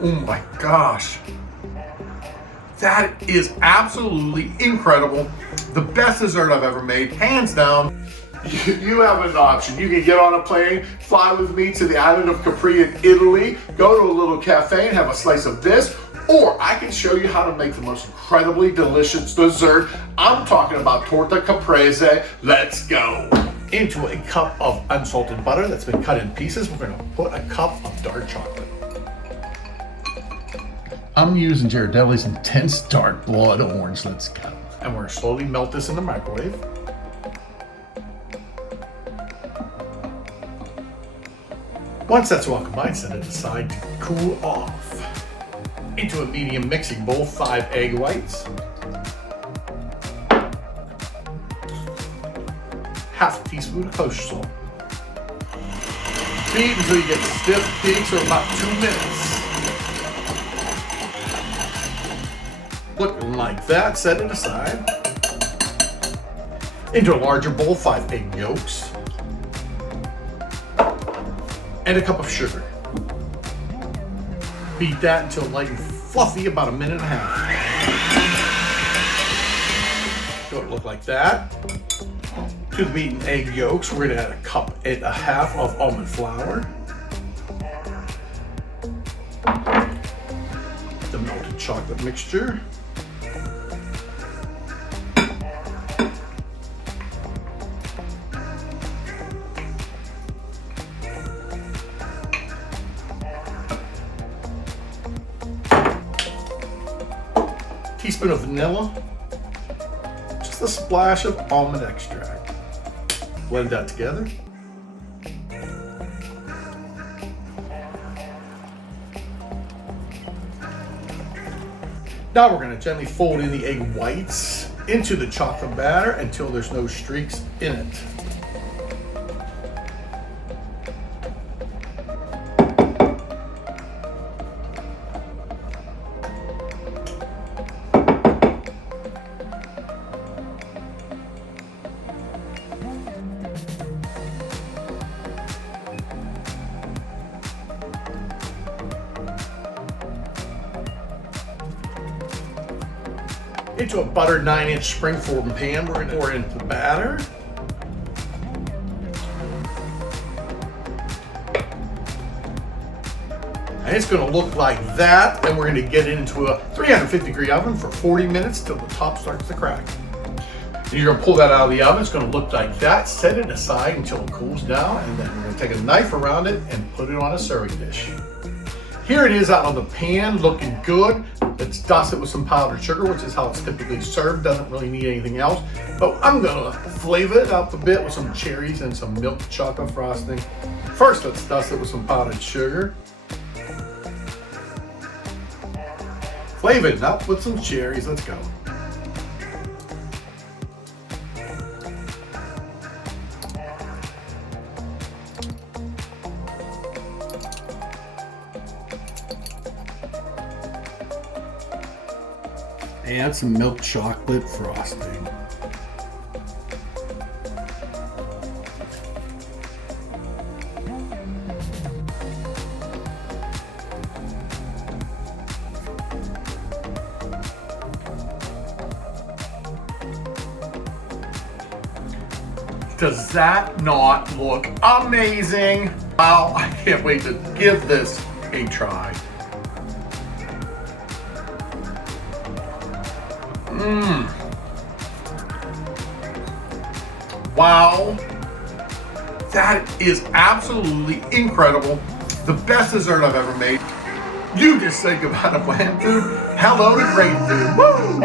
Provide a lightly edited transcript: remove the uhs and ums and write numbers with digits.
Oh my gosh. That is absolutely incredible. The best dessert I've ever made, hands down. You have an option. You can get on a plane, fly with me to the island of Capri in Italy, go to a little cafe and have a slice of this, or I can show you how to make the most incredibly delicious dessert. I'm talking about Torta Caprese. Let's go. Into a cup of unsalted butter that's been cut in pieces, we're gonna put a cup of dark chocolate. I'm using Ghirardelli's Intense Dark Blood Orange. Let's go. And we're gonna slowly melt this in the microwave. Once that's well combined, set it aside to cool off. Into a medium mixing bowl, 5 egg whites, half a teaspoon of kosher salt. Beat until you get stiff peaks for about 2 minutes. Looking like that, set it aside. Into a larger bowl, 5 egg yolks, and a cup of sugar. Beat that until light and fluffy, about 1.5 minutes. Don't look like that. To the beaten egg yolks, we're gonna add 1.5 cups of almond flour, the melted chocolate mixture, teaspoon of vanilla, just a splash of almond extract. Blend that together. Now we're going to gently fold in the egg whites into the chocolate batter until there's no streaks in it. Into a buttered 9-inch springform pan, we're going to pour into the batter. And it's going to look like that, and we're going to get it into a 350-degree oven for 40 minutes till the top starts to crack. And you're going to pull that out of the oven. It's going to look like that. Set it aside until it cools down, and then we're going to take a knife around it and put it on a serving dish. Here it is out of the pan, looking good. Let's dust it with some powdered sugar, which is how it's typically served. Doesn't really need anything else. But I'm gonna flavor it up a bit with some cherries and some milk chocolate frosting. First, let's dust it with some powdered sugar. Flavor it up with some cherries. Let's go. Add some milk chocolate frosting. Does that not look amazing? Wow, I can't wait to give this a try. Wow, that is absolutely incredible. The best dessert I've ever made. You just think about a bland food. Hello to great food. Woo!